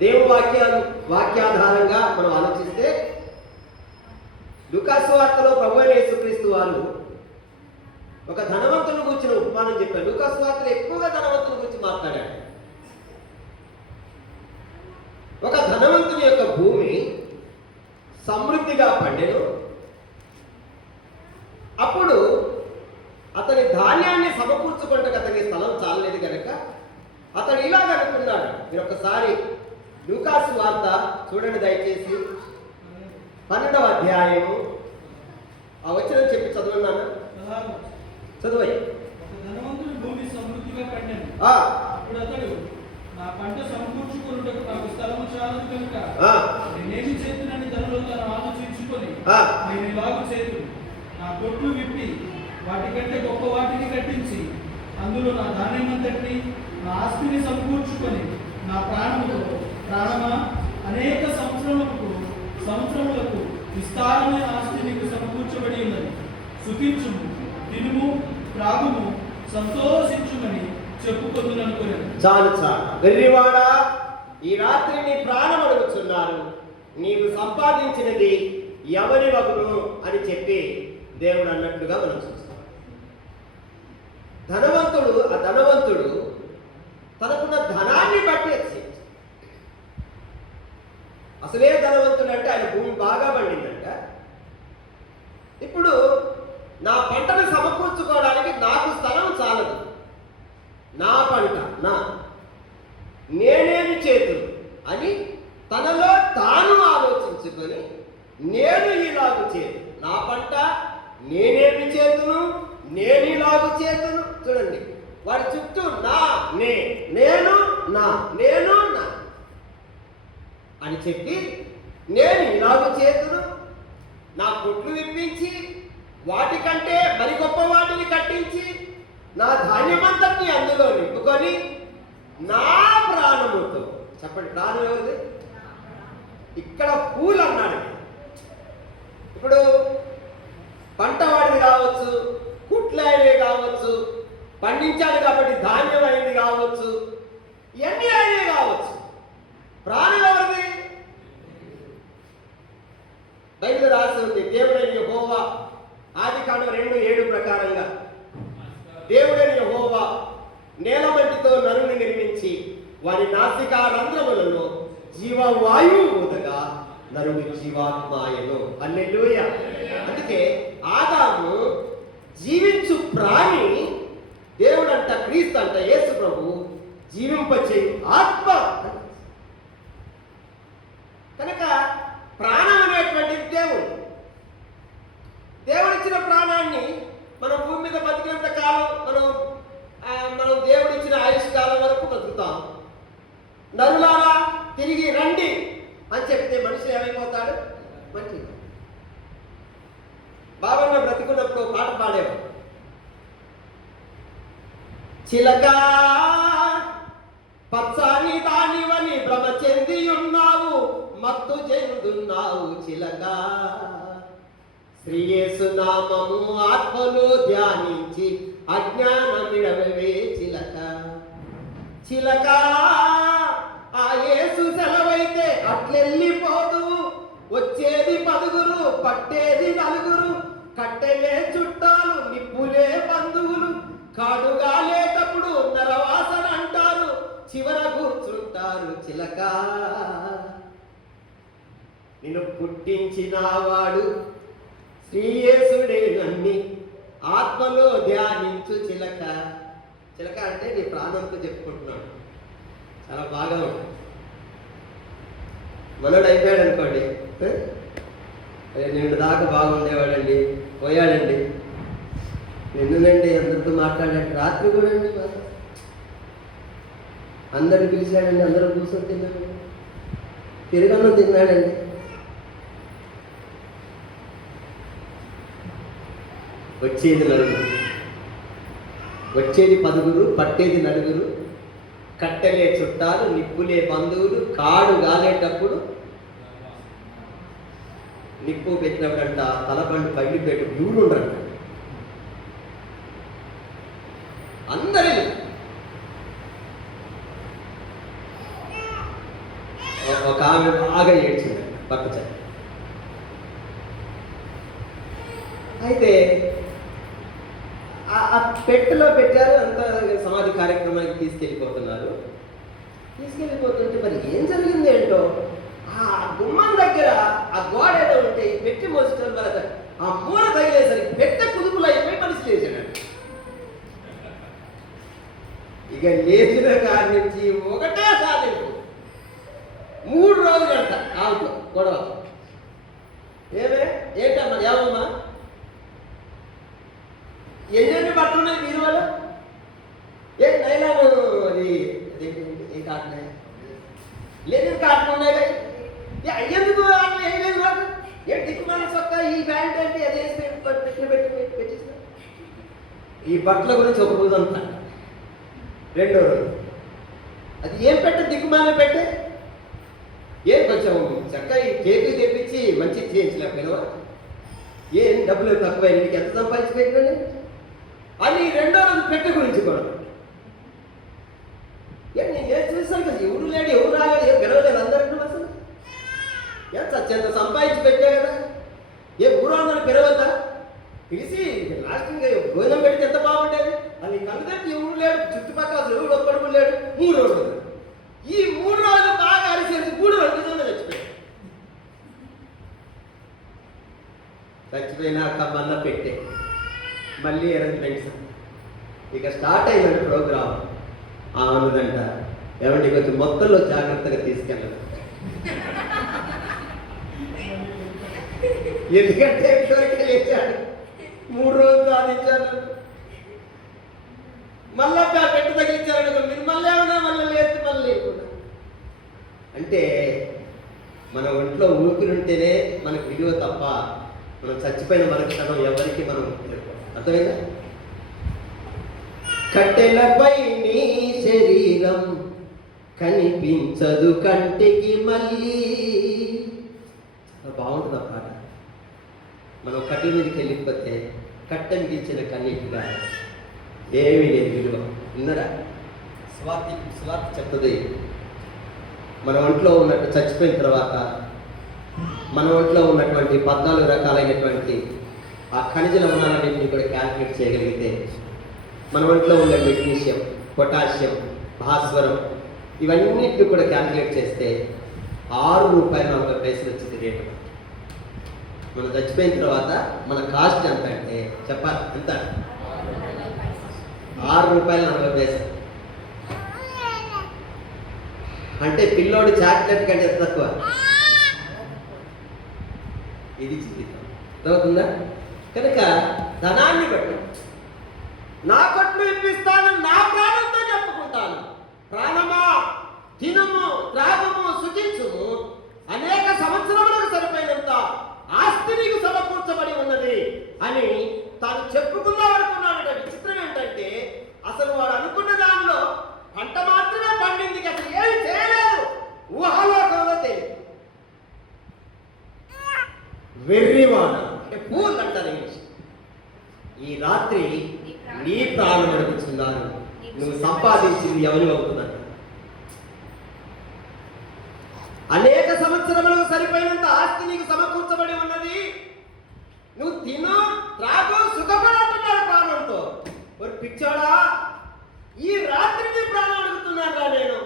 దేవుని వాక్యాధారంగా మనం ఆలోచిస్తే లూకా సువార్తలో ప్రభువైన యేసుక్రీస్తు వారు ఒక ధనవంతుని గురించిన ఉపమానం చెప్పారు. లూకా సువార్తలో ఎక్కువగా ధనవంతుని గురించి మాట్లాడాడు. ఒక ధనవంతుని యొక్క భూమి సమృద్ధిగా పండెను. అప్పుడు అతని ధాన్యాన్ని సమకూర్చుకుంటకు అతని స్థలం చాలలేదు కనుక అతడు ఇలాగ అనుకున్నాడు. మీరు ఒకసారి లూకా సువార్త చూడండి దయచేసి, 12వ అధ్యాయము. ఆ వచనం చెప్పి చదవన్నాను, చదువయ్య. భూమి సమృద్ధిగా పండెను. అప్పుడు అతడు, నా పంట సమకూర్చుకొనుటకు నాకు స్థలము చాలదు కనుక నేనేమి చేతునని తనలో తను ఆలోచించుకొని నేను ఇలాగు చేతును, నా కొట్లు విప్పి వాటికంటే గొప్ప వాటిని కట్టించి అందులో నా ధాన్యమంతటిని నా ఆస్తిని సమకూర్చుకొని నా ప్రాణమా అనేక సంవత్సరములకు విస్తారమైన ఆస్తి నీకు సమకూర్చబడి ఉన్నది. సుఖించుము, తినుము, త్రాగుము, సంతోషించుమని చెప్పుకొందుననుకున్నాను. చాలు చాలు వెర్రివాడా, ఈ రాత్రి నీ ప్రాణం అడుగుతున్నారు, నీవు సంపాదించినది ఎవరి వగును అని చెప్పి దేవుడు అన్నట్లుగా మనం చూస్తాం. ఆ ధనవంతుడు తనకున్న ధనాన్ని బట్టి అసలే ధనవంతుడు అంటే ఆయన భూమి బాగా పండిందంట. ఇప్పుడు నా పంటను సమకూర్చుకోవడానికి నాకు స్థలం చాలదు, నా పంట నేనేమి చేతులు అని తనలో తాను ఆలోచించుకొని నేను ఇలాగు చేతు, నా పంట నేనేమి చేతును, నేను ఇలాగు చేతును. చూడండి, వాడి చుట్టూ నేను నా అని చెప్పి నేను ఇలాగు చేతును, నా కొట్లు విప్పించి వాటికంటే మరి గొప్ప వాటిని కట్టించి నా ధాన్యమంతటిని అందులో నింపుకొని నా ప్రాణముతో, చెప్పండి ప్రాణం ఎవరిది? ఇక్కడ పూలు అన్నాడు. ఇప్పుడు పంట వాడిది కావచ్చు, కుట్లైనవి కావచ్చు, పండించాడు కాబట్టి ధాన్యం అయింది కావచ్చు, ఇవన్నీ అయినవి కావచ్చు. ప్రాణం ఎవరిది? బైబిల్ రాసి ఉంది, దేవుడైన యెహోవా, ఆదికాండం 2:7 ప్రకారంగా దేవుడైన యెహోవా నేలమట్టితో నరుని నిర్మించి వారి నాసికా రంధ్రములలో జీవవాయువు ఊదగా నరుడు జీవాత్మాయను. హల్లెలూయా. అందుకే ఆదాము జీవించు ప్రాణి, దేవుడంట, క్రీస్తు అంట, యేసు ప్రభు జీవింపచే ఆత్మ కనుక ప్రాణం అనేటువంటిది దేవుడిచ్చిన ప్రాణాన్ని మనం భూమి మీద బతికినంత కాలం మనం దేవుడిచ్చిన ఆయుష్ కాలం వరకు బతుకుతాం. నరులారా తిరిగి రండి అని చెప్తే మనిషి ఏమైపోతాడు? మంచి బాబన్న బ్రతికున్నప్పుడు పాట పాడేవాడు. చిలక పచ్చని దానివని భ్రమ చెంది ఉన్నావు, మత్తు చెందున్నావు చిలక, శ్రీయేసు నామము ఆత్మలో ధ్యానించి అజ్ఞానమిడవే చిలక. చిలక ఆ యేసు సెలవైతే అట్లెళ్ళిపోదు, వచ్చేది 10, పట్టేది 4, కట్టెలే చుట్టాలు, నిప్పులే బంధువులు, కాడుగాలేటప్పుడు నరవాసన అంటారు, చివర కూర్చుంటారు చిలక. నిన్ను పుట్టించినవాడు శ్రీయేసుడే నమ్మి ఆత్మలో ధ్యానించు చిలక. చిలక అంటే నీ ప్రాణంతో చెప్పుకుంటున్నాడు. చాలా బాగా ఉంటుంది. మనోడు అయిపోయాడు అనుకోండి, నిన్ను దాకా బాగుండేవాడండి, పోయాడండి, నిన్నునండి అందరితో మాట్లాడాడు, రాత్రి కూడా అండి అందరిని పిలిచాడండి, అందరూ కూర్చొని తిన్నాడు, తిరగన్నం తిన్నాడండి. వచ్చేది 4, వచ్చేది 10, పట్టేది 4, కట్టెలే చుట్టాలు, నిప్పులే బంధువులు, కాడు గాలేటప్పుడు నిప్పు పెట్టినప్పుడంట తలబండి పగిలిపెట్టు ఊరు ఉండరంట. అందరి ఒక ఆమె బాగా ఏడ్చింది పక్క చెట్టు. అయితే ఆ పెట్టెలో పెట్టారు, అంతా సమాధి కార్యక్రమానికి తీసుకెళ్ళిపోతున్నారు. తీసుకెళ్ళిపోతుంటే మరి ఏం జరిగింది ఏంటో, ఆ గుమ్మం దగ్గర ఆ గోడ ఏదో ఉంటే ఈ పెట్టి మోసడం వల్ల ఆ మూల తగిలేసరికి పెట్టె కుదుపులు అయిపోయి మనిషి లేచాడు. ఇక లేచిన కాడి నుంచి ఒకటే సాధింపు. 3 రోజులు అంట ఆవుతో గొడవ. ఏంటమ్మా ఏమమ్మా, ఎన్ని బట్టలు ఉన్నాయి మీరు వాళ్ళు? ఏ నైలాను అది ఏ కాటనే లేదు, కాటన్ ఉన్నాయి ఎందుకు వేయలేదు వాళ్ళు? ఏ దిక్కుమాల సొక్క ఈ ప్యాంట్ అంటే అది వేసి పెట్టేసిన. ఈ బట్టల గురించి ఒక రోజు అంతా, 2వ రోజు అది ఏం పెట్టే దిక్కుమాల పెట్టే, ఏం కొంచెం చక్కగా ఈ కేకు తెప్పించి మంచి చేయించలేకపోయినా, ఏం డబ్బులు తక్కువ, ఇంటికి ఎంత సంపాదించి పెట్టినండి అని 2వ రోజు పెట్టె గురించి కూడా. నేను ఏం చూసాను కదా, ఎవరు లేడు, ఎవరు రాలేదు, ఏం గెలవలేదు, అందరూ అసలు ఎంత సంపాదించి పెట్టా కదా, ఏ ఊరందరూ పిలవద్దా? పిలిచి లాస్ట్ భోజనం పెడితే ఎంత బాగుండేది. అది కలుగుతే ఎవరు లేడు, చుట్టుపక్కల అసలు ఎవరు ఒక్కడు లేడు. 3 రోజులు, ఈ 3 రోజులు బాగా అరిసేసి 3 రోజులు చచ్చిపోయినాక మళ్ళా పెట్టే, మళ్ళీ అరేంజ్మెంట్స్. ఇక స్టార్ట్ అయిన ప్రోగ్రామ్ అన్నదంట, ఏమంటే కొంచెం మొత్తంలో జాగ్రత్తగా తీసుకెళ్ళదు. ఎందుకంటే ఇప్పటికే లేచాడు, 3 రోజులు సాధించాడు. మళ్ళా పెట్టు తగిలించాడు, మీరు మళ్ళీ ఏమన్నా మళ్ళీ లేదు, మళ్ళీ లేకుండా. అంటే మన ఒంట్లో ఊపిరి ఉంటేనే మనకు విలువ తప్ప, మనం చచ్చిపోయిన మరుక్షణం ఎవరికి మనం అర్థమైందా? కట్టెలపై నీ శరీరం కనిపించదు కంటికి మళ్ళీ. బాగుంటుంది ఆ పాట. మనం కట్టెల మీదకి వెళ్ళిపోతే కట్టె మిగిల్చిన కన్నీటిగా ఏమీ లేదు విలువ. విన్నరా? స్వాతి చెప్తుంది, మన ఒంట్లో ఉన్నట్టు చచ్చిపోయిన తర్వాత మన ఒంట్లో ఉన్నటువంటి 14 రకాలైనటువంటి ఆ ఖనిజ లవణాలన్నింటినీ కూడా క్యాల్కులేట్ చేయగలిగితే మన ఒంట్లో ఉన్న మెగ్నీషియం, పొటాషియం, భాస్వరం ఇవన్నిటిని కూడా క్యాల్కులేట్ చేస్తే ₹6.40 వచ్చింది రేటు. మనం చచ్చిపోయిన తర్వాత మన కాస్ట్ ఎంత అంటే చెప్పాలి, ఎంత? ₹6.40. అంటే పిల్లోడు చాక్లెట్ కంటే తక్కువ. ఇది జీవితం, అర్థమవుతుందా? కనుక ధనాన్ని బట్టి నా కొట్లు ఇప్పిస్తాను, నా ప్రాణంతో చెప్పుకుంటాను, ప్రాణమా తినుము త్రాగము సుఖించుము, అనేక సంవత్సరములకు సరిపోయినంత ఆస్తి నీకు సమకూర్చబడి ఉన్నది అని తాను చెప్పుకుందాం అనుకున్నాడు. విచిత్రం ఏంటంటే అసలు వాడు అనుకున్న దానిలో పంట మాత్రమే పండింది, అసలు ఏమి చేయలేదు. ఊహాలోకంలో తెలియదు. వెర్రివాడ అంటే పూల్ అంటారు ఇంగ్లీష్. ఈ రాత్రి నీ ప్రాణం అడుగుతున్నాను, నువ్వు సంపాదించింది ఎవరు అవుతున్నాను. అనేక సంవత్సరములకు సరిపోయినంత ఆస్తి నీకు సమకూర్చబడి ఉన్నది, నువ్వు తిను త్రాగు సుఖపడుతున్నాడు ప్రాణంతో. ఒక పిచ్చోడా, ఈ రాత్రి నీ ప్రాణం అడుగుతున్నాను రా నేను.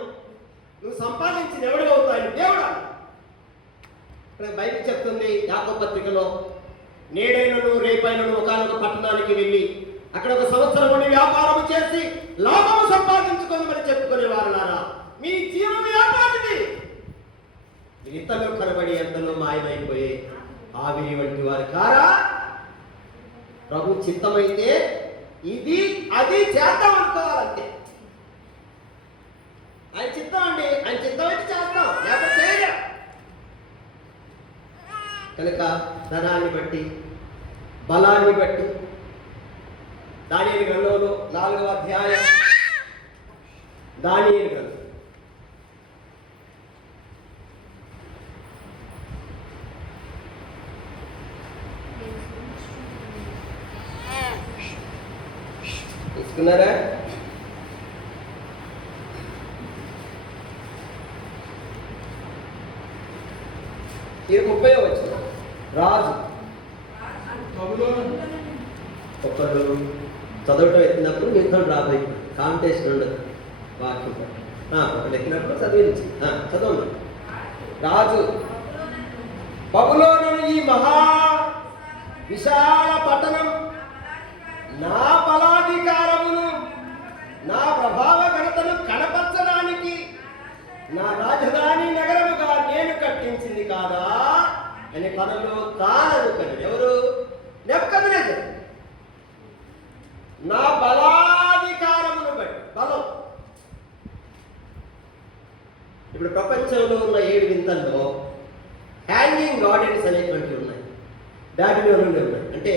నువ్వు సంపాదించింది ఎవడు అవుతాయి? దేవుడా. ఇక్కడ బైబిల్ చెప్తుంది యాకోబు పత్రికలో, నేడైనను రేపైనను ఒకనొక పట్టణానికి వెళ్ళి అక్కడ ఒక సంవత్సరం ఉండి వ్యాపారం చేసి లాభము సంపాదించుకోమని చెప్పుకునే వారులారా, మీ జీవన వ్యాపారిది ఇంతలో కనబడి ఎంతలో మాయమైపోయే ఆవిరి వంటి వారు కారా. ప్రభు చిత్తమైతే ఇది అది చేద్దాం అనుకోవాలంటే, ఆయన చిత్తం అండి, ఆయన చిత్తమైతే చేస్తాం, లేకపోతే చేయలేం. కనుక ధనాన్ని బట్టి బలాన్ని బట్టి దానియేలు గ్రంథంలో 4వ అధ్యాయం, దానియేలు గ్రంథం తీసుకున్నారా? ఇది 30వ వచనం. రాజు బబులోను ఒకరు చదవటం ఎత్తినప్పుడు యుద్ధం రాబోయి కాంపిటీషన్ ఉండదు. వాక్యం ఒకరు ఎక్కినప్పుడు చదివించి చదవండి. రాజు బబులోను ఈ మహా విశాల పట్టణం నా బలాధికారమును నా ప్రభావ ఘనతను కనపరచడానికి నా రాజధాని నగరముగా నేను కట్టించింది కాదా అని తనలో తాననుకున్నాడు. ఎవరు? నెబుకద్నెజరు. నా బలాధికారమును బట్టి బలం. ఇప్పుడు ప్రపంచంలో ఉన్న 7 వింతల్లో హ్యాంగింగ్ గార్డెన్స్ అనేటువంటివి ఉన్నాయి. బాబిలోనులో ఉన్నాయి. అంటే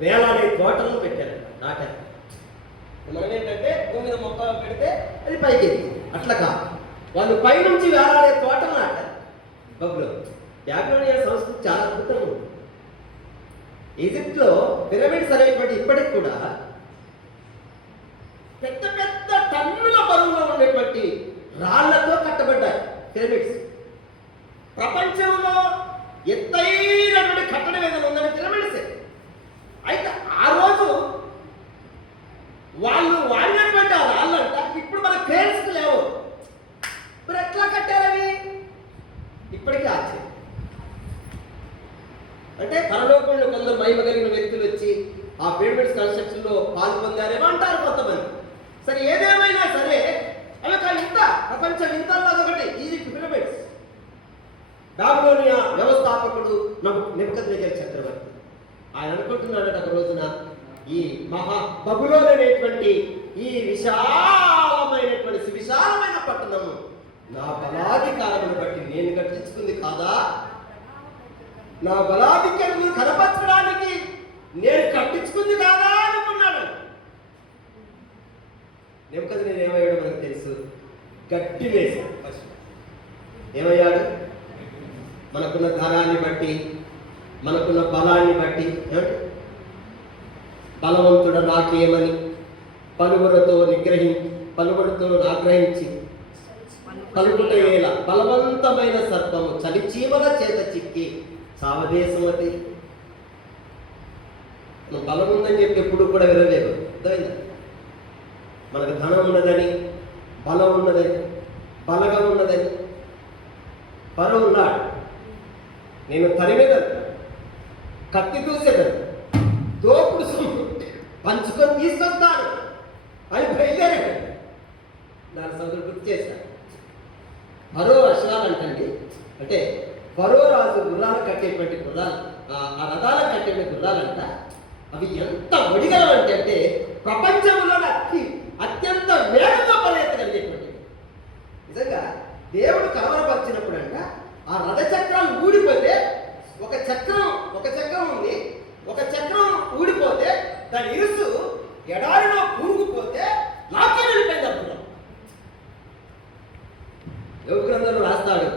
వేలాడే తోటలను పెట్టారు, నాటారు. మనం ఏంటంటే భూమి మీద మొక్క పెడితే అది పైకి అట్లా కాదు, వాళ్ళు పైనుంచి వేలాడే తోటలు నాటారు. బాబిలోనియన్ సంస్కృతి చాలా అద్భుతంగా ఉంది. ఈజిప్ట్లో పిరమిడ్స్ అనేటువంటి ఇప్పటికి కూడా పెద్ద పెద్ద టన్నుల బరువులో ఉండేటువంటి రాళ్లతో కట్టబడ్డాయి పిరమిడ్స్. ప్రపంచంలో ఎత్తైనటువంటి కట్టడం ఏదైనా ఉందని పిరమిడ్సే. అయితే ఆ రోజు వాళ్ళు వాడినటువంటి ఆ రాళ్ళంట ఇప్పుడు మన క్రేన్స్కి లేవు. మరి ఎట్లా కట్టారవి? ఇప్పటికీ ఆశ్చర్యం. అంటే పరలోకంలో కొందరు మహిమ కలిగిన వ్యక్తులు వచ్చి ఆ పిరమిడ్స్ కన్స్ట్రక్షన్లో పాల్పొందారేమో అంటారు కొంతమంది. సరే, ఏదేమైనా సరే అవి ఒక వింత, ప్రపంచ వింతల్లో అదొకటి ఈజిప్ట్ పిరమిడ్స్. బాబిలోనియా వ్యవస్థాపకుడు నెబుకద్నెజరు చక్రవర్తి ఆయన అనుకుంటున్నాడట ఒక రోజున ఈ బబులోను అనేటువంటి ఈ విశాలమైనటువంటి సువిశాలమైన పట్టణము నా బలాధికారమును బట్టి నేను కట్టించుకుంది కాదా, నా బలాధికారమును కనపరచడానికి నేను కట్టించుకుంది కాదా అనుకున్నాడు. నెబుకద్నెజరు ఏమయ్యాడో మనకు తెలుసు. గట్టి వేశాడు. ఫస్ట్ ఏమయ్యాడు? మనకున్న ధనాన్ని బట్టి, మనకున్న బలాన్ని బట్టి, బలవంతుడు నాకేమని పలువురితో ఆగ్రహించి పలుకుటేలా బలవంతమైన సర్పము చలిచీమల చేత చిక్కి సావదేశమతి. బలం ఉందని చెప్పి ఎప్పుడు కూడా విరలేదు. అర్థమైందా? మనకు ధనం ఉన్నదని, బలం ఉన్నదని, బలగం ఉన్నదని. ఫరో ఉన్నాడు, నేను తరిమేదను, కత్తి దూసేదను, దోపుడు పంచుకొని తీసుకొస్తాను అని బయలుదేరాడు. దాని సముద్రం గుర్తు చేశాడు. ఫరో అశ్వాలంటండి, అంటే ఫరో రాజు గుర్రాలు కట్టేటువంటి గుర్రాలు, ఆ రథాలకు కట్టేటువంటి గుర్రాలంట, అవి ఎంత ఒడిగలవంటే అంటే ప్రపంచంలోనే అత్యంత వేగంగా పరిగెత్తగలిగేటువంటి. నిజంగా దేవుడు కలవరపరిచినప్పుడు అంట ఆ రథ చక్రాలు ఊడిపోతే ఒక చక్రం ఉంది, ఒక చక్రం ఊడిపోతే దాని ఇరుసు ఎడారిలో కూరుకుపోతే లాక్కే వెళ్ళిపోయింది. అప్పుడు యోగ గ్రంథంలో రాస్తాడు,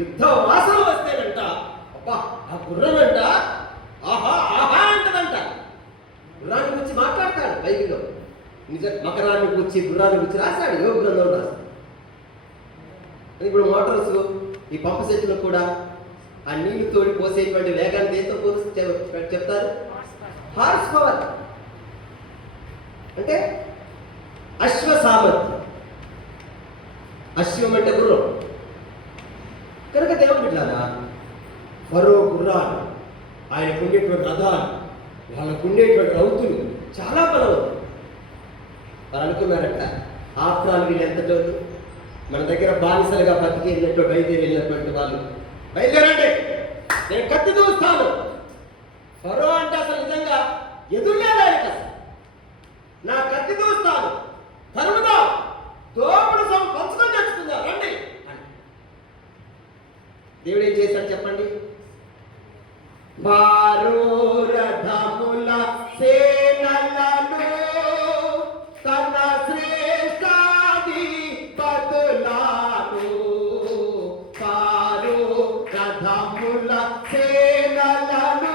యుద్ధ వాసన వస్తేనంట అబ్బా ఆ గుర్రం అంట ఆహా ఆహా అంటదంట. గుర్రాన్ని గురించి మాట్లాడతాడు బైబిల్లో. మకరాన్ని గురించి గుర్రాన్ని గురించి రాశాడు, యోగ గ్రంథంలో రాస్తాడు. ఇప్పుడు మోటార్స్, ఈ పంపు సెట్లు కూడా ఆ నీళ్లు తోడి పోసేటువంటి వేగాన్ని దేంతో పోసి చెప్తారు? హార్స్ పవర్, అంటే అశ్వ సామర్థ్యం. అశ్వం అంటే గుర్రం. కనుక దేవుడు బిడ్డలారా, ఫరో గుర్రాలు, ఆయనకు ఉండేటువంటి రథాలు, వాళ్ళకు ఉండేటువంటి రౌతులు చాలా బలవంతులు. వాళ్ళు అనుకున్నారట, ఆఫ్రాలు వీళ్ళు ఎంతటో మన దగ్గర బానిసలుగా బతికి వెళ్ళినటువంటి వాళ్ళు బయలుదేరండి, నేను కత్తి దూస్తాను. ఫరో అంటే అసలు నిజంగా ఎదురులేదానికి అసలు నా కత్తి దూస్తాను, తరుముదా, దోపుడు పంచుకొని తెచ్చుకుందా రండి అని. దేవుడు ఏం చేశాడు చెప్పండి? వారో రథముల సేనలను తన శ్రేష్ఠాది పదులాను, వారో రథముల సేనలను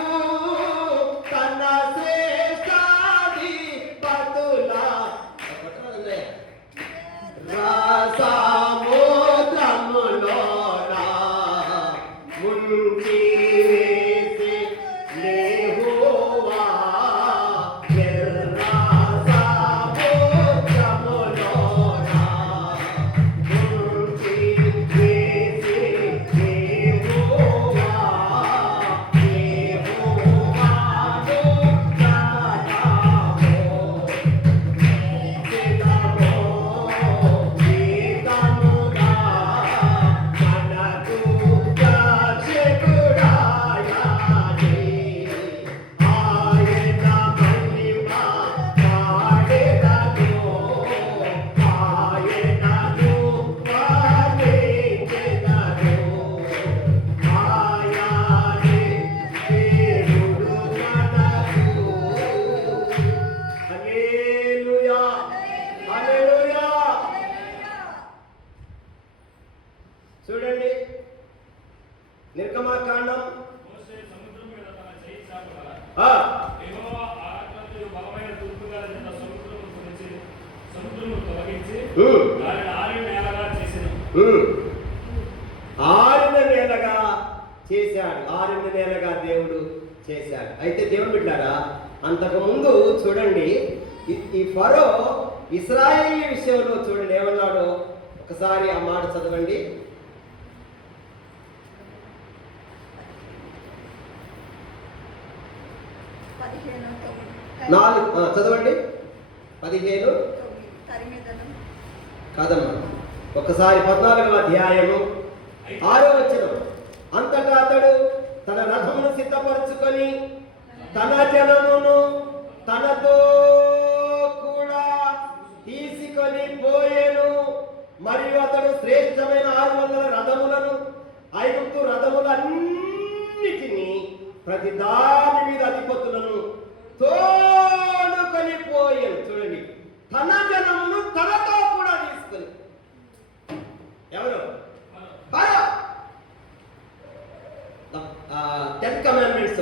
తన శ్రేష్ఠాది పదులా సముద్రములోన ముంచి చూడండి, నిర్గమాకాండం మోషే సముద్రం మీద తన చేయి చాపగా ఆ, యెహోవా ఆ రాత్రి బలమైన తుఫాను చేత సముద్రమును తొలగించి ఉమ్, దానిని ఆరిన నేలగా చేసెను. ఆరిన నేలగా చేశాడు. ఆరిన నేలగా దేవుడు చేశాడు. అయితే దేవుడు బిడ్డారా, అంతకు ముందు చూడండి, ఈ ఫరో ఇశ్రాయేలీ విషయంలో చూడండి ఏమన్నాడో ఒకసారి ఆ మాట చదవండి. 4 చదవండి. 15 కాదమ్మా, ఒకసారి 14వ అధ్యాయము 6వ వచనం. అంతటా అతడు తన రథమును సిద్ధపరచుకొని తన జనమును తనతో కూడా తీసుకొని పోయెను. మరియు అతడు శ్రేష్టమైన 600 రథములను, ఐగుప్తు రథములన్నిటినీ, ప్రతి దాని మీద అధిపతులను తోడుకొని పోయెను. చూడండి, తన జనమును తనతో కూడా తీసుకొని. ఎవరు? ఫరో. 10 కమాండ్మెంట్స్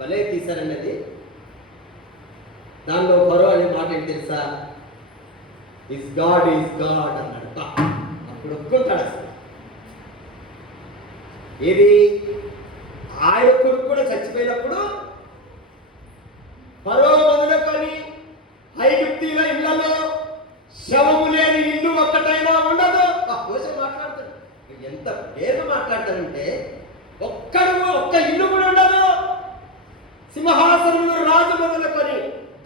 భలే తీశారన్నది. దానిలో ఫరో అనే మాట ఏంటి తెలుసా? ఇస్ గాడ్ అన్నాడు. అప్పుడు ఒప్పుకుంటాడు అసలు. ఏది? ఆయన కొడుకు కూడా చచ్చిపోయినప్పుడు ఫరో మొదలుకొని ఐగుప్తీల ఇళ్లలో శవము లేని ఇల్లు ఒక్కటైనా ఉండదు. కోసం మాట్లాడతాడు. ఎంత పేరు మాట్లాడతారంటే ఒక్క ఇల్లు కూడా ఉండదు. సింహాసనములు రాజు మొదలుకొని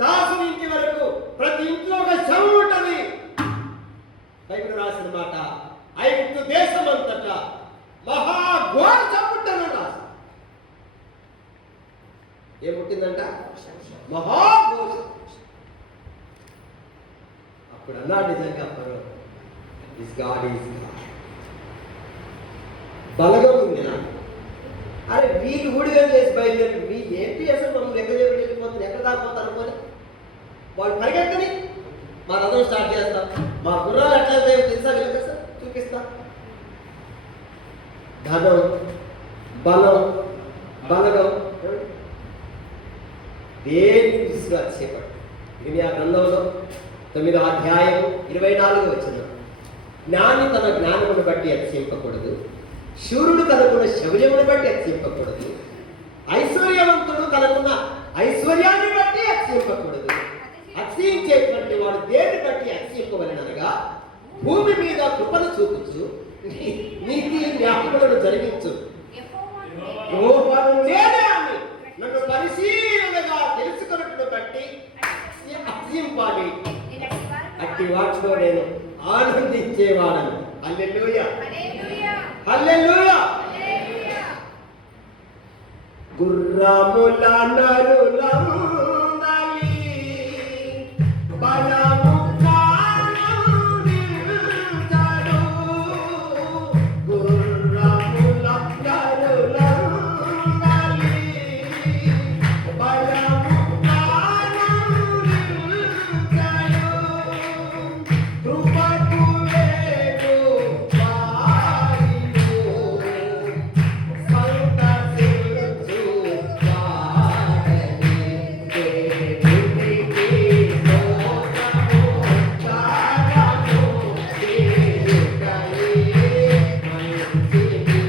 దాసుని ఇంటి వరకు ప్రతి ఇంట్లో ఒక శవం ఉంటుంది. బైబిల్ రాసిన మాట, ఐగుప్తు దేశం అంతటా మహాఘోర చంపుట్టను రాసి ఏం పుట్టిందంట? మహాఘోష. అప్పుడు అన్నాడు నిజంగా ఫరో, ఇస్ గాడ్ బలగం ఉంది నాకు. అరే వీళ్ళు ఊడిగా చేసి బయలుదేరి వీళ్ళు ఏంటి అసలు మమ్మల్ని ఎక్కడ వెళ్ళిపోతుంది, ఎక్కడ దాకపోతారు అనుకోని వాళ్ళు పరిగెత్తని మా రథం స్టార్ట్ చేస్తాం. మా గుర్రాలు ఎట్లా తెలుసా? వీళ్ళకి సార్ చూపిస్తా. ధనం, బలం, బలగం దేని దృష్టిలో అతిశయపడు. ఇది ఆ గ్రంథంలో 9వ అధ్యాయం 24వ వచనం. జ్ఞాని తన జ్ఞానమును బట్టి అతిశయింపకూడదు, శూరుడు తనకున్న శౌర్యమును బట్టి అతిశయింపకూడదు, ఐశ్వర్యవంతుడు తనకున్న ఐశ్వర్యాన్ని బట్టి అతిశయింపకూడదు. అతిశయించేటువంటి వాడు దేన్ని బట్టి అతిశయింపవలెనగా భూమి మీద కృపను చూపుచు నీతి న్యాయములను జరిగించు. యెహోవాను నేనే అని నన్ను పరిశీలనగా తెలుసుకున్నట్టును బట్టి అతిశయింపాలి. అట్టి వాటిలో నేను ఆనందించేవాడను. హల్లెలూయా, హల్లెలూయా. గుర్రముల నరులందలి బలము కానుందించరు. గుర్రముల నరులందలి బలము కానుందించరు. కృపకు లేదు వారిలో సంతసించు వాడని. దేవునికి స్తోత్రము చాలము చేయుటయే. మంచిది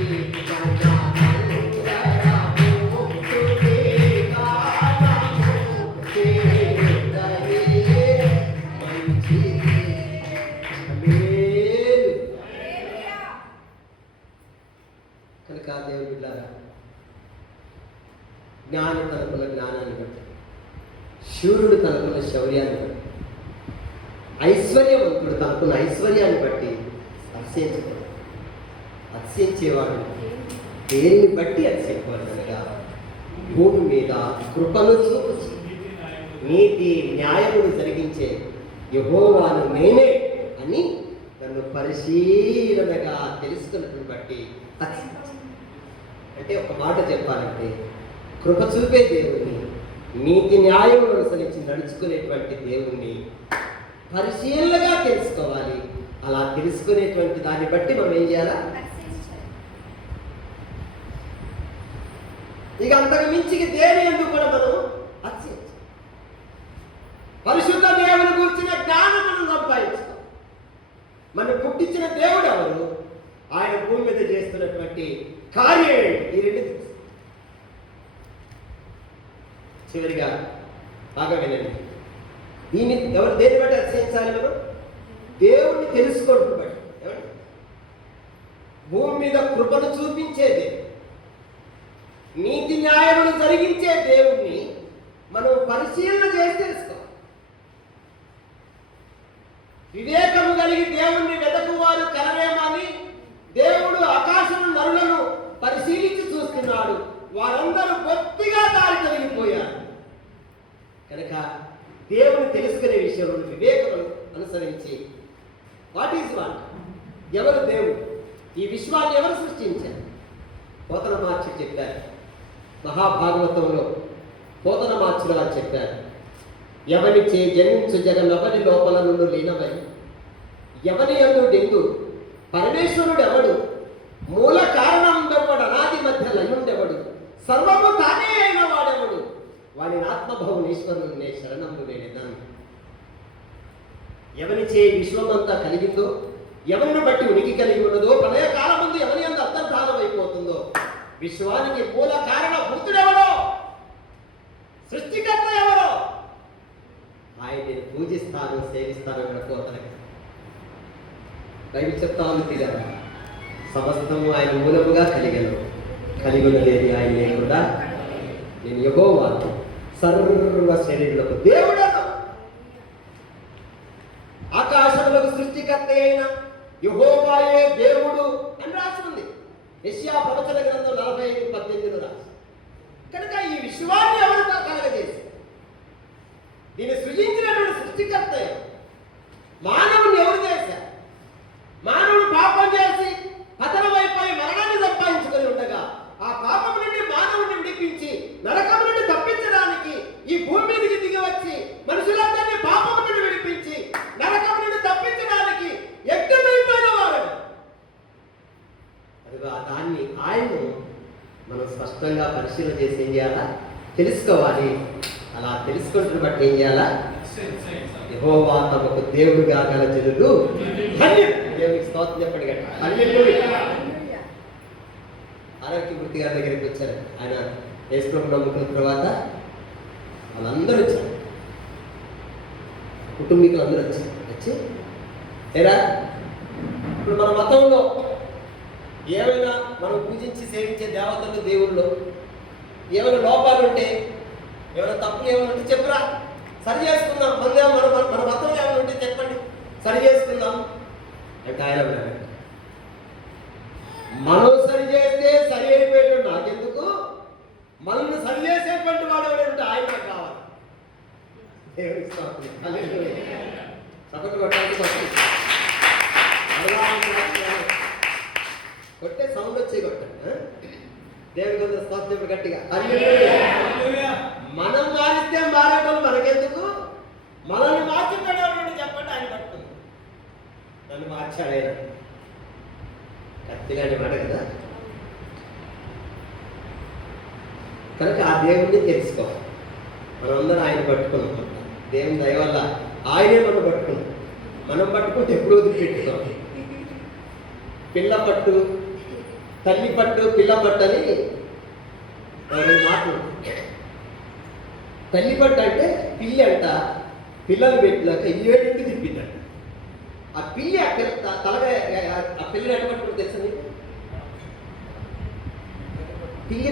మనమందరము స్తుతి గానము చేయుటయే. మంచిది. హల్లెలూయా. కనుక దేవుని బిడ్డలారా, జ్ఞాని తనకున్న జ్ఞానాన్ని బట్టి, శూరుడు తనకున్న శౌర్యాన్ని బట్టి, ఐశ్వర్యవంతుడు తనకున్న ఐశ్వర్యాన్ని బట్టి అతిశయించకూడదు. అతిశయించేవాడు దేనిని బట్టి అతిశయించకూడదు అనగా భూమి మీద కృపను చూపుచు నీతి న్యాయమును జరిగించే యెహోవాను నేనే అని నన్ను పరిశీలనగా తెలుసుకున్నట్టును బట్టి అతిశయించు. అంటే ఒక మాట చెప్పాలంటే, కృప చూపే దేవుణ్ణి, నీతి న్యాయములను అనుసరించి నడుచుకునేటువంటి దేవుణ్ణి పరిశీలనగా తెలుసుకోవాలి. అలా తెలుసుకునేటువంటి దాన్ని బట్టి మనం ఏం చేయాలా? ఇక అంతకు మించి దేని ఎందుకు కూడా మనం అత్యయించాం. పరిశుద్ధ దేవుని గురించిన జ్ఞానం మనం సంపాదించాం. మనం పుట్టించిన దేవుడు ఎవరు, ఆయన భూమి మీద చేస్తున్నటువంటి కార్యం ఏంటి, ఈ రెండు తెలుసు. చివరిగా బాగా వినండి, దీన్ని ఎవరు దేన్ని బట్టి అతిశయించాలి? మనం దేవుణ్ణి తెలుసుకోవడం బట్టి. భూమి మీద కృపను చూపించేది, నీతి న్యాయములు జరిగించే దేవుణ్ణి మనం పరిశీలన చేసి తెలుసుకోవాలి. వివేకము కలిగి దేవుణ్ణి వెతకువారు కలవేమని దేవుడు ఆకాశం నరులను పరిశీలించి చూస్తున్నాడు, వారందరూ బొత్తిగా దారి కలిగిపోయారు. కనుక దేవుని తెలుసుకునే విషయంలో వివేకం అనుసరించి వాట్ ఈజ్ వాట్, ఎవరు దేవుడు, ఈ విశ్వాన్ని ఎవరు సృష్టించారు? పోతన మార్చి చెప్పారు, మహాభాగవతంలో పోతన మార్చులు వారు చెప్పారు, ఎవనిచే జన్మించు జగనవని లోపల నుండి లీనమని ఎవని ఎందుడెందు పరమేశ్వరుడు ఎవడు, మూల కారణం వెవ్వడు, అనాది మధ్య లయుండెవడు, సర్వము తానే అయిన వాడెవడు, వాని ఆత్మభవనేశ్వరుడు నే శరణము నేనెన్నాను. ఎవనిచే విశ్వమంతా కలిగిందో, ఎవరిని బట్టి ఉనికి కలిగి ఉన్నదో, ప్రళయ కాలం ముందు ఎవరి అంత అంతర్ధానం అయిపోతుందో, విశ్వానికి మూల కారణ భూతుడెవరో, సృష్టికర్త ఎవరో, ఆయన్ని పూజిస్తాను, సేవిస్తాను. కోతలకి బైబిల్ చెప్తా ఉంది తీరా, సమస్తము ఆయన మూలముగా కలిగను, కలిగినలేది ఆయన లేకుండా నేను యెహోవాను, సర్వ శరీరులకు దేవుడను. ఆకాశములకు సృష్టికర్త అయిన యెహోవాయే దేవుడు అని రాసి ఉంది యెషయా ప్రవచన గ్రంథం 45:18 రాసి. కనుక ఈ విశ్వాన్ని ఎవరు కలగజేసి దీన్ని సృజించినటువంటి సృష్టికర్త మానవుని ఎవరు చేశారు? మానవుడు పాపం చేసి పతనమైపోయి మరణాన్ని సంపాదించుకొని ఉండగా ఆ పాపం నుండి మానవుడిని విడిపించి నరకం నుండి తప్పించడానికి ఈ భూమి మీదకి దిగి వచ్చి మనుషులందరినీ పాపం నుండి విడిపించి నరకం నుండి తప్పించడానికి యజ్ఞమైపోయిన వారు. అదిగో దాన్ని ఆయన్ను మనం స్పష్టంగా పరిశీలన చేసి ఏం చేయాలా? తెలుసుకోవాలి. అలా తెలుసుకుంటున్న బట్టి ఏం చేయాలా? యెహోవా తమకు దేవుడుగా గల జనులు ధన్యులు. దేవునికి స్తోత్రం చెప్పండి కదా. ఆరోగ్య వృత్తి గారి దగ్గరికి వచ్చారు. ఆయన యేసుప్రభువు నమ్ముకున్న తర్వాత వాళ్ళందరూ వచ్చారు, కుటుంబీకులు అందరూ వచ్చి ఏరా ఇప్పుడు మన మతంలో ఏమైనా మనం పూజించి సేవించే దేవతలు దేవుళ్ళు ఏమైనా లోపాలు ఉంటే, ఏమైనా తప్పులు ఏమైనా ఉంటే చెప్పురా, సరి చేసుకుందాం. మన మతంలో ఏమైనా ఉంటే చెప్పండి, సరి చేసుకుందాం అంటే ఆయన మనం సరి చేస్తే సరి అయిపోయేటువంటి నాకెందుకు, మనల్ని సరి చేసేటువంటి వాడు ఎవడంటే ఆయన కావాలి. కొట్టే సౌండ్ వచ్చి కొట్టండి. దేవుడి కొంత స్తోత్రం గట్టిగా. మనం మారిస్తే మారేటోళ్ళు మనకెందుకు, మనల్ని మార్చుకోవడం చెప్పండి. ఆయన పట్టుకుంది, నన్ను మార్చాడు ఆయన. కత్తిలాంటి మాట కదా. కనుక ఆ దేవుడిని తెలుసుకోవాలి. మనమందరం ఆయన పట్టుకున్నాం. దేవుని దయ వల్ల ఆయనే మనం పట్టుకున్నాం. మనం పట్టుకుంటే ఎప్పుడు వదిలిపెట్టుతాం. పిల్ల పట్టు, తల్లి పట్టు, పిల్ల పట్టు అని మాటలు. తల్లి పట్టు అంటే పిల్లి అంట, పిల్లలు పెట్టినాక 7 తిప్పిందంట. ఆ పిల్లి తలగా ఆ పిల్లిని ఎట్ట పట్టుకుంటే తెలుసా మీకు? పిల్లి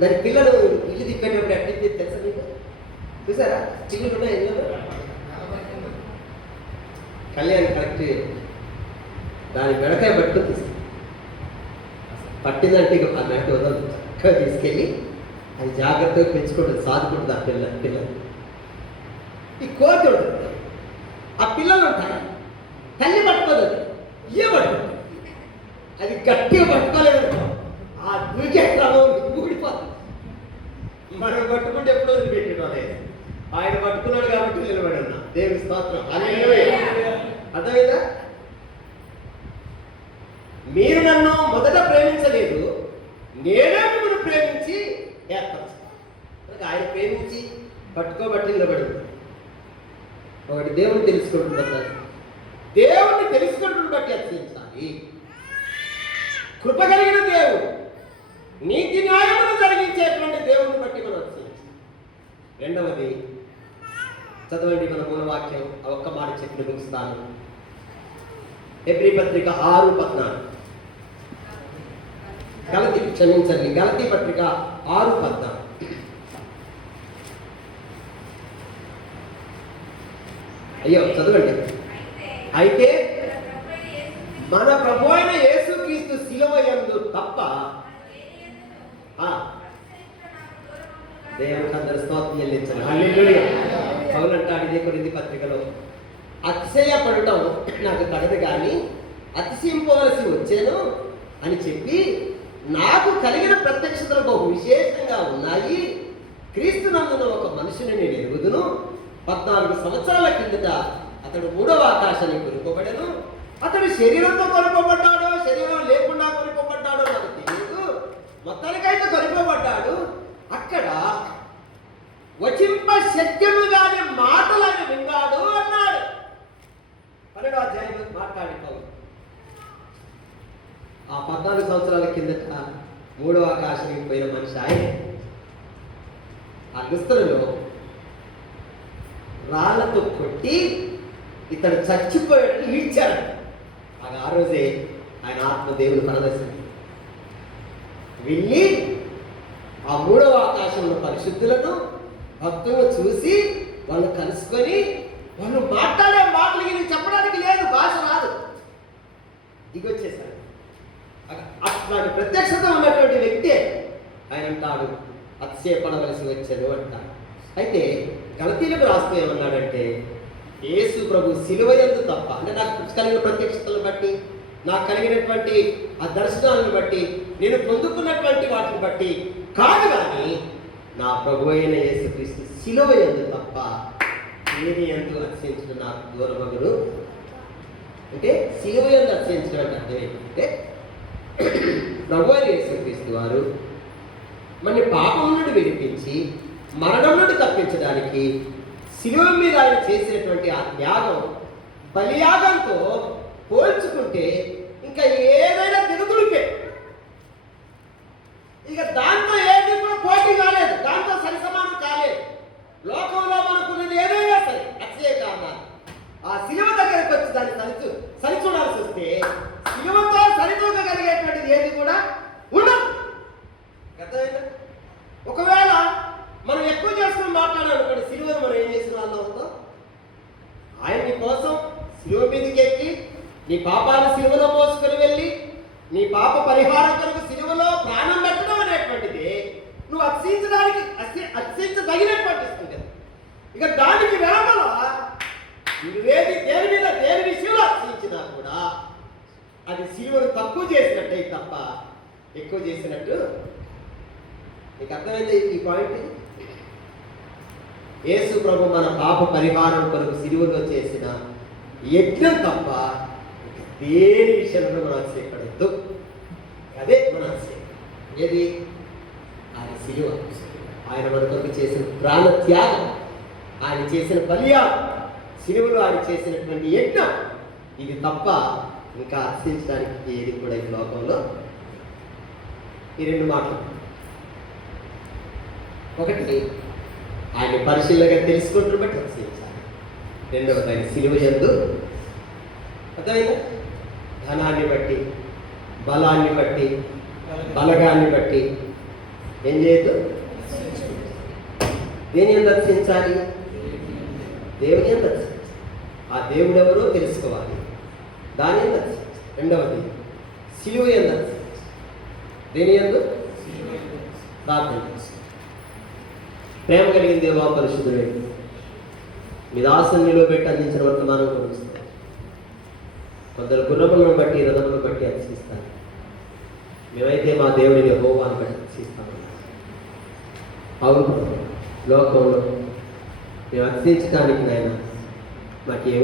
దాని పిల్లలు ఇల్లు తిప్పేటప్పుడు ఎట్ట తెలుసా మీకు? చూసారా? పిల్లలు ఉన్నాయి ఎన్నో. కళ్యాణ్ కరెక్ట్ దాని మెడకాయ పట్టుకొని తీసుకు పట్టిందంటే ఇక ఆ మెడక వదలదు. చక్కగా తీసుకెళ్ళి అది జాగ్రత్తగా పెంచుకుంటుంది, సాదుకుంటుంది ఆ పిల్లలు. ఈ కోతి ఉంటుంది, ఆ పిల్లలు ఉంటాయి, తల్లి పట్టుకోదు, అది పట్టుకుంటుంది. అది గట్టిగా పట్టుకోలేదు, ఆ దూకే క్రమం ఊడిపోతుంది. మనం పట్టుకుంటే ఎప్పుడో పెట్టిన ఆయన పట్టుకున్నాడు కాబట్టి నిలబడి ఉన్నా. దేవుని స్తోత్రం. అర్థమైందా? మీరు నన్ను మొదట ప్రేమించలేదు, నేనే మిమ్మల్ని ప్రేమించి ఏర్పరచుకున్నాను. ఆయన ప్రేమించి పట్టుకోబట్టి నిలబడింది. ఒకటి దేవుని తెలుసుకుంటున్నారు, దేవుణ్ణి తెలుసుకుంటున్న బట్టి అర్చించాలి. కృప కలిగిన దేవుడు, నీతి న్యాయమును జరిగించేటువంటి దేవుని బట్టి మనం అర్చించాలి. రెండవది చదవండి మన మూలవాక్యం, ఒక్క మాట చెప్పి ముగిస్తాను. హెబ్రీ పత్రిక 6:14. గలతీ పత్రిక 6:14. అయ్యో చదవండి. అయితే మన ప్రభు అయిన యేసుక్రీస్తు శిలువ యందు తప్ప దేవునికి అందరు స్తోత్రం చెల్లించాలి. హల్లెలూయా. పౌలు అంటాడు ఇదే కొరింథీ పత్రికలో, అతిశయపడటం నాకు తగదు కానీ అతిశయింపవలసి వచ్చాను అని చెప్పి నాకు కలిగిన ప్రత్యక్షతలు బహు విశేషంగా ఉన్నాయి. క్రీస్తునందున ఒక మనిషిని నేను ఎరుగుదును. 14 సంవత్సరాల కిందట అతడు 3వ ఆకాశానికి కొనుక్కోబడెను. అతడు శరీరంతో కొనుక్కోబడ్డాడో శరీరం లేకుండా కొనుక్కోబడ్డాడో నాకు తెలియదు, మొత్తానికైతే కొనుక్కోబడ్డాడు. అక్కడ వచింప శక్యముగానే మాటలు ఆయన విన్నాడు అన్నాడు. 12వ అధ్యాయంలో మాట్లాడి పౌలు ఆ 14 సంవత్సరాల కిందట 3వ ఆకాశానికి పోయిన మనిషి ఆయన. ఆ లుస్త్రలో రాళ్లతో కొట్టి ఇతడు చచ్చిపోయాడని ఈడ్చాడు. ఆ రోజే ఆయన ఆత్మ దేవుడు పరదర్శనం వెళ్ళి ఆ 3వ ఆకాశంలో పరిశుద్ధులను భక్తులను చూసి వాళ్ళు కలుసుకొని వాళ్ళు మాట్లాడే మాటలు ఇది చెప్పడానికి లేదు, భాష రాదు, దిగొచ్చేశారు. అట్లాంటి ప్రత్యక్షత ఉన్నటువంటి వ్యక్తే ఆయన అంటాడు అతిశయపడవలసి వచ్చాడు అంటాడు. అయితే గలతీలకు రాస్తూ ఏమన్నాడంటే, యేసు ప్రభు శిలువ యందు తప్ప, అంటే నాకు కలిగిన ప్రత్యక్షతలను బట్టి, నాకు కలిగినటువంటి ఆ దర్శనాలను బట్టి, నేను పొందుకున్నటువంటి వాటిని బట్టి కాదు, కానీ నా ప్రభు అయిన యేసుక్రీస్తు శిలువ యందు తప్ప ఏది యందు అతిశయించడం నాకు దూరమగును. అంటే శిలువ యందు అతిశయించడం అంటే అర్థం ఏంటంటే, ప్రభు అయిన యేసుక్రీస్తు వారు మన పాపం నుండి విడిపించి మరణం నుండి తప్పించడానికి శిలువ మీద ఆయన చేసినటువంటి ఆ త్యాగం బలియాగంతో పోల్చుకుంటే ఇంకా ఏదైనా తిరుగులుకే, ఇక దాంతో ఏది కూడా పోటీ కాలేదు, దాంతో సరిసమానం కాలేదు. లోకంలో మనకున్నది ఏదైనా సరే అక్షయ కారణాలు ఆ శిలువ దగ్గరికి వచ్చి దాన్ని సరిచూడాల్సి వస్తే శిలువతో సరితూగలిగేటువంటిది ఏది కూడా ఉండదు. అర్థమైందా? ఒకవేళ మనం ఎక్కువ చేసుకుని మాట్లాడాలనుకోండి, శిలువను మనం ఏం చేసిన వాళ్ళం ఉందో, ఆయన నీ కోసం శిలువ మీదకి ఎక్కి నీ పాపాలు శిలువలో మోసుకొని వెళ్ళి నీ పాప పరిహారం కొరకు శిలువలో ప్రాణం పెట్టడం అనేటువంటిది నువ్వు అతిశయించదగినటువంటి ఇస్తుంది. ఇక దానికి వెనకల నువ్వేది దేని విషయంలో అతిశయించినా కూడా అది శిలువను తక్కువ చేసినట్టే తప్ప ఎక్కువ చేసినట్టు. నీకు అర్థమైంది ఈ పాయింట్? యేసు ప్రభు మన పాప పరిహారం కొరకు శిలువలో చేసిన యజ్ఞం తప్ప దేని విషయంలో మనం అతిశయపడద్దు. అదే మన అతిశయం. ఏది? ఆయన శిలువ, ఆయన మన కొరకు చేసిన ప్రాణ త్యాగం, ఆయన చేసిన బలియాగం, శిలువలో ఆయన చేసినటువంటి యజ్ఞం, ఇది తప్ప ఇంకా అతిశయించడానికి ఏది కూడా ఈ లోకంలో. ఈ 2 మాటలు, ఒకటి ఆయన పరిశీలనగా తెలుసుకుంటున్న బట్టి అతిశయించాలి. రెండవది ఆయన శిలువ యందు అర్థమైందా ధనాన్ని బట్టి, బలాన్ని బట్టి, బలగాన్ని బట్టి ఏం చేయొద్దు. దేని యందు అతిశయించాలి? దేవుని యందు అతిశయించాలి. ఆ దేవుడు ఎవరో తెలుసుకోవాలి, దాని యందు అతిశయించాలి. రెండవది శిలువ యందు అతిశయించాలి. దేని యందు? ప్రార్థన చేసి ప్రేమ కలిగిన దేవా పరిశుద్ధుడే, మీ దాసుని నిలబెట్టి అందించిన వర్తమానం కొలుస్తాం. కొందరు గుర్రములను బట్టి రథములను బట్టి అతిశిస్తారు, మేమైతే మా దేవుడిని యెహోవాను బట్టి అతిశిస్తాము. అవును, లోకంలో మేము అతిశించడానికి నాయన మాకేమో